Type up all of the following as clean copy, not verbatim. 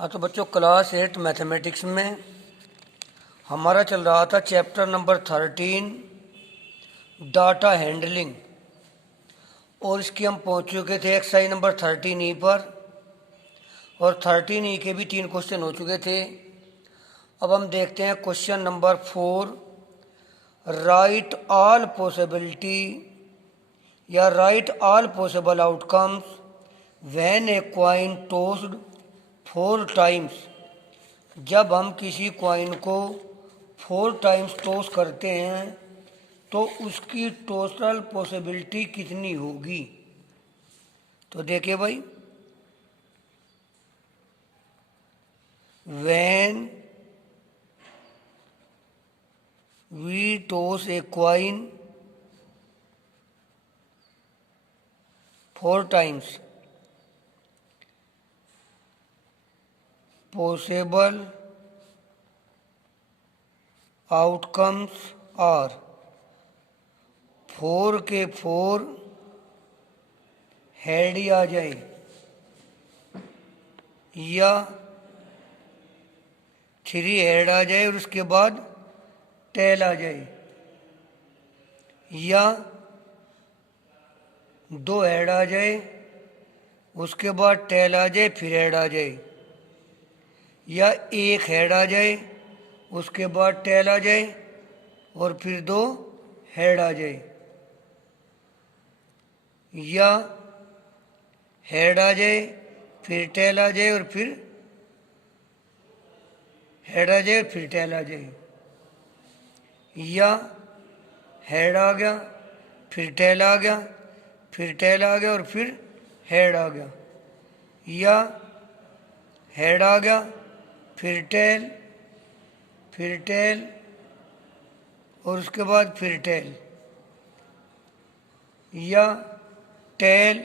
हाँ तो बच्चों क्लास 8 मैथमेटिक्स में हमारा चल रहा था चैप्टर नंबर 13 डाटा हैंडलिंग। और इसके हम पहुंच चुके थे एक्सरसाइज नंबर 13E पर। और 13E के भी 3 क्वेश्चन हो चुके थे। अब हम देखते हैं question number 4। Write all possibility या write all possible outcomes when a coin tossed 4 times. जब हम किसी कॉइन को 4 टाइम्स टॉस करते हैं तो उसकी टोटल पॉसिबिलिटी कितनी होगी। तो देखिए भाई, when we toss a coin 4 times, possible outcomes are 4 के 4 हेड ही आ जाए या 3 हेड आ जाए और उसके बाद टेल आ जाए, या 2 हेड आ जाए उसके बाद टेल आ जाए फिर हेड आ जाए, या 1 हेड आ जाए उसके बाद टेल आ जाए और फिर 2 हेड आ जाए, या हेड आ जाए फिर टेल आ जाए और फिर हेड आ जाए फिर टेल आ जाए, या हेड आ गया फिर टेल आ गया फिर टेल आ गया और फिर हेड आ गया, या हेड आ गया फिर टेल और उसके बाद फिर टेल, या टेल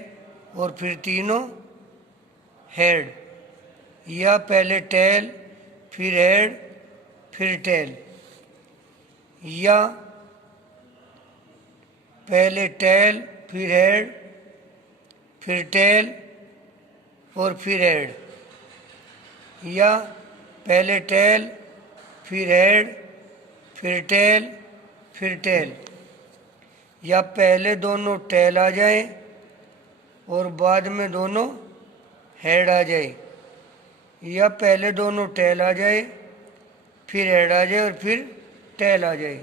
और फिर तीनों हेड, या पहले टेल फिर हेड फिर टेल, या पहले टेल फिर हेड फिर टेल और फिर हेड, या पहले टेल फिर हेड फिर टेल फिर टेल, या पहले दोनों टेल आ जाए और बाद में दोनों हेड आ जाए, या पहले दोनों टेल आ जाए फिर हेड आ जाए और फिर टेल आ जाए,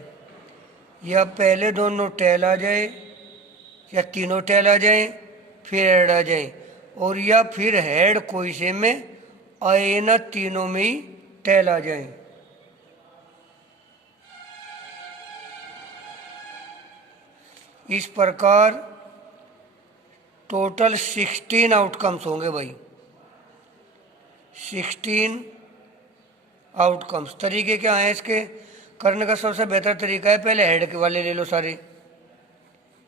या पहले दोनों टेल आ जाए या तीनों टेल आ जाए फिर हेड आ जाए, और या फिर हेड कोई से में आए ना, तीनों में ही टेल आ जाए। इस प्रकार टोटल 16 आउटकम्स होंगे भाई, 16 आउटकम्स। तरीके क्या हैं इसके करने का? सबसे बेहतर तरीका है पहले हेड के वाले ले लो, सारे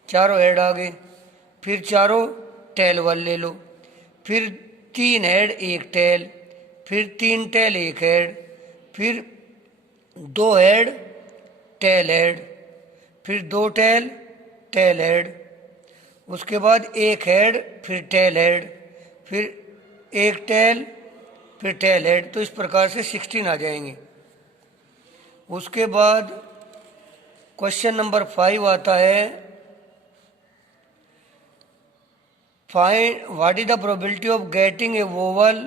चारों हेड आ गए, फिर चारों टेल वाले ले लो, फिर 3 हेड 1 टेल, फिर 3 टेल 1 हेड, फिर 2 हेड टेल हेड, फिर 2 टेल टेल हेड, उसके बाद 1 हेड फिर टेल हेड, फिर 1 टेल फिर टेल हेड। तो इस प्रकार से 16 आ जाएंगे। उसके बाद क्वेश्चन नंबर 5 आता है, find what is the probability of getting a vowel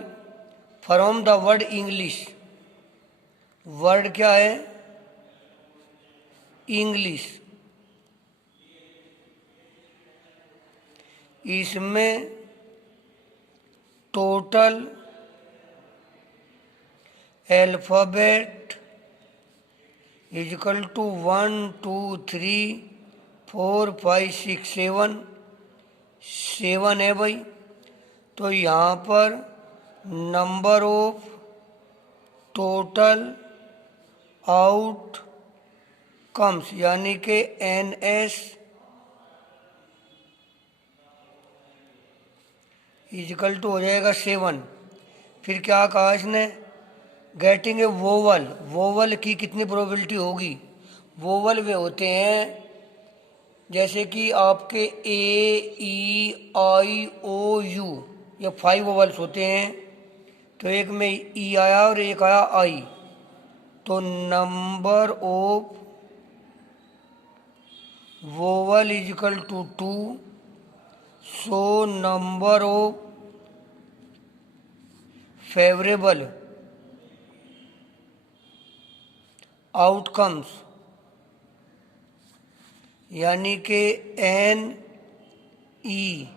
from the word English. Word क्या है? इंग्लिश। इसमें टोटल अल्फाबेट इजिकल टू 1 2 3 4 5 6 7 है भाई। तो यहाँ पर नंबर ऑफ टोटल आउटकम्स यानी कि NS इजिकल टू हो जाएगा 7। फिर क्या कहा इसने? गेटिंग ए वोवल, वोवल की कितनी प्रोबेबिलिटी होगी? वोवल वे होते हैं जैसे कि आपके A E I O U, ये 5 वोवल्स होते हैं। तो एक में ई आया और एक आया आई, तो number of vowel equal to 2, so number of favourable outcomes यानी कि N E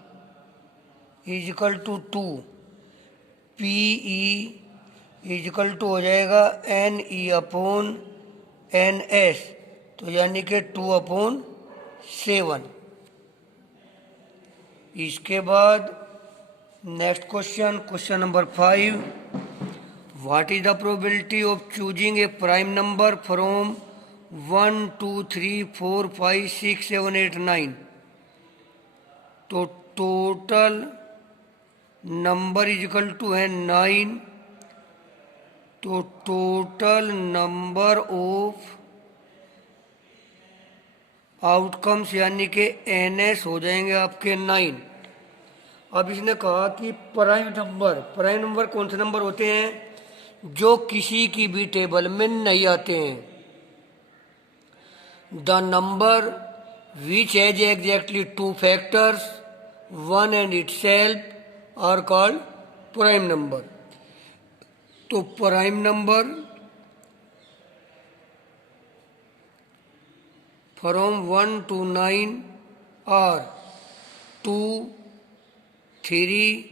is equal to 2, P E is equal to हो जाएगा N E upon N S, तो यानी कि 2/7। इसके बाद next question, question number 5, what is the probability of choosing a prime number from 1 2 3 4 5 6 7 8 9। तो टोटल नंबर इजिकल टू है 9, तो टोटल नंबर ऑफ आउटकम्स यानी कि एनएस हो जाएंगे आपके 9। अब इसने कहा कि प्राइम नंबर कौन से नंबर होते हैं जो किसी की भी टेबल में नहीं आते हैं। The number which has exactly 2 factors 1 and itself are called prime number. तो prime number from 1 to 9 are 2 3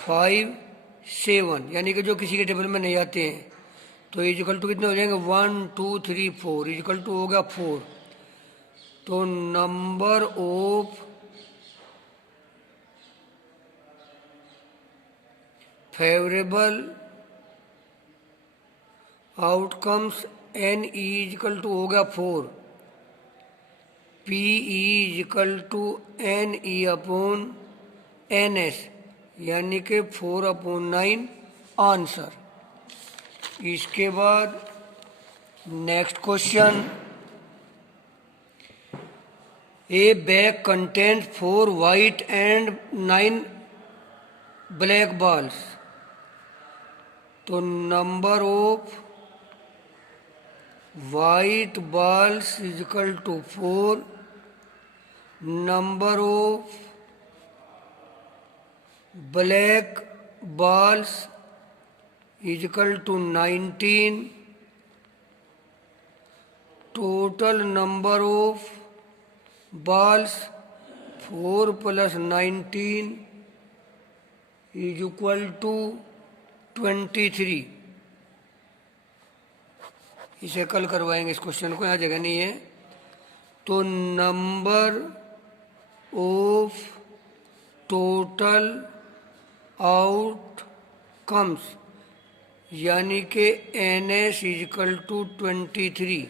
5 7, यानी कि जो किसी के टेबल में नहीं आते हैं। तो इजिकल टू कितने हो जाएंगे 1 2 3 4, इजिकल टू हो गया 4। तो number of favourable outcomes N E is equal to हो गया 4, P E is equal to n E upon N S, यानी कि 4/9 आंसर। इसके बाद next question, a bag contains 4 white and 9 black balls. तो number of white balls is equal to 4, number of black balls is equal to 19, total number of balls 4 + 19 is equal to 23। इसे कल करवाएंगे इस question को, यहाँ जगह नहीं है। तो नंबर ऑफ टोटल आउटकम्स यानी कि एन एस इजिकल टू 23।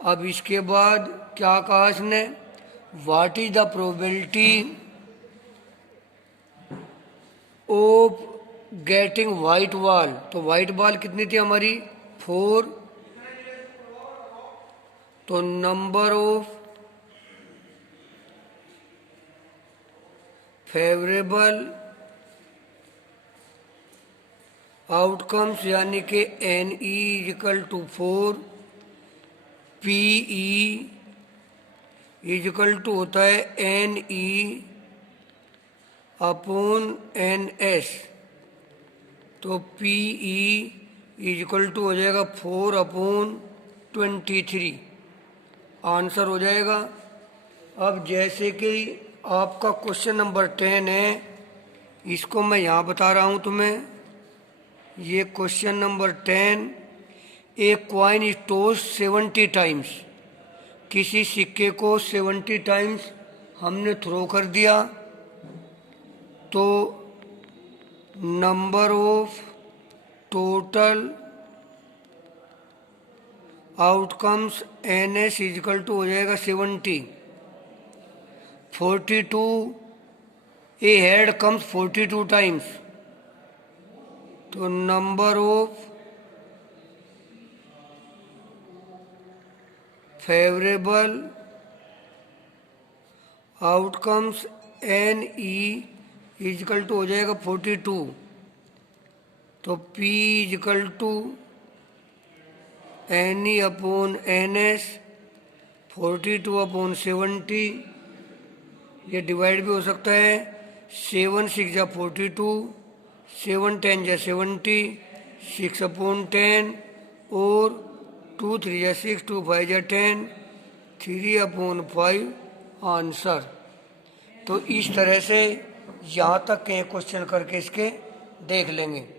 अब इसके बाद क्या कहा इसने, what is the probability of getting white ball. तो वाइट बॉल कितनी थी हमारी 4, तो नंबर ऑफ फेवरेबल आउटकम्स यानी कि N E is equal to 4, P E is equal to होता है N E upon N S, तो पी ई इजिकल टू हो जाएगा 4/23 आंसर हो जाएगा। अब जैसे कि आपका क्वेश्चन नंबर 10 है, इसको मैं यहाँ बता रहा हूँ तुम्हें। ये question number 10, a coin is tossed 70 times. किसी सिक्के को 70 टाइम्स हमने थ्रो कर दिया, तो number of total outcomes N S equal to हो जाएगा 70। 42, ए हेड कम्स 42 टाइम्स, तो number of favourable outcomes N E is equal to हो जाएगा 42। तो P equal to NE upon NS 42/70, ये डिवाइड भी हो सकता है। 7 6 जा 42, 7 10 जा 70, 6/10 और 2 3 जा 6, 2 5 जा 10, 3/5 आंसर। तो इस तरह से यहाँ तक के क्वेश्चन करके इसके देख लेंगे।